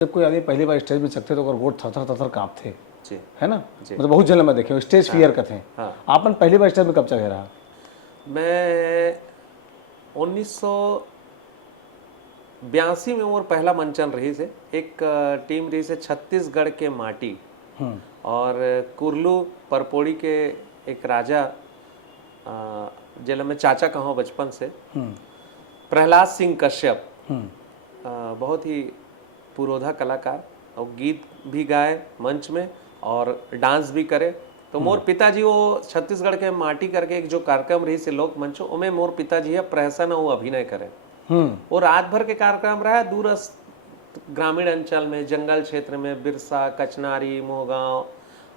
जब कोई आदमी पहली बार स्टेज में चढ़ते तो ओकर गोड़ थरथर थरथर कांपथे, जी है ना? जी। मतलब बहुत जन मैं देखे स्टेज फियर कथे। हाँ। आपन पहली बार स्टेज में कब चढ़े रहा? मैं 1982 में मोर पहला मंचन रही से एक टीम रही से छत्तीसगढ़ के माटी और कुरलू परपोड़ी के एक राजा जिला में चाचा कहो बचपन से प्रहलाद सिंह कश्यप बहुत ही पुरोधा कलाकार और गीत भी गाए मंच में और डांस भी करे। तो मोर पिताजी वो छत्तीसगढ़ के माटी करके एक जो कार्यक्रम रही से लोक मंचो उमें मोर पिताजी है प्रहसन वो अभिनय करे। वो रात भर के कार्यक्रम रहा दूरस्थ ग्रामीण अंचल में जंगल क्षेत्र में बिरसा कचनारी मोहगांव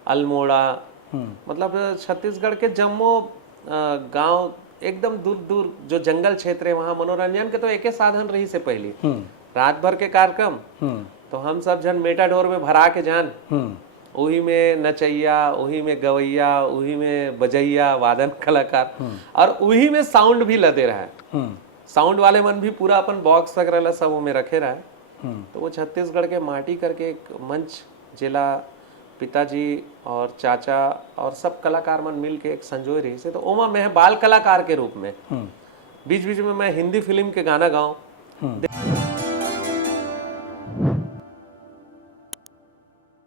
अल्मोड़ा मतलब छत्तीसगढ़ के जम्मू गांव एकदम दूर दूर जो जंगल क्षेत्र है वहाँ मनोरंजन के तो एक साधन रही से पहले रात भर के कार्यक्रम तो हम सब जन मेटाडोर में भरा के जान वही में नचैया वही में गवैया वही में बजैया वादन कलाकार और वही में साउंड भी लदे रहा है। साउंड वाले मन भी पूरा अपन बॉक्स वगैरह सब वो में रखे रहा है। तो वो छत्तीसगढ़ के माटी करके एक मंच जिला पिताजी और चाचा और सब कलाकार मन मिल के एक संजोए रही से तो ओमा मैं बाल कलाकार के रूप में बीच बीच में मैं हिंदी फिल्म के गाना गाऊं।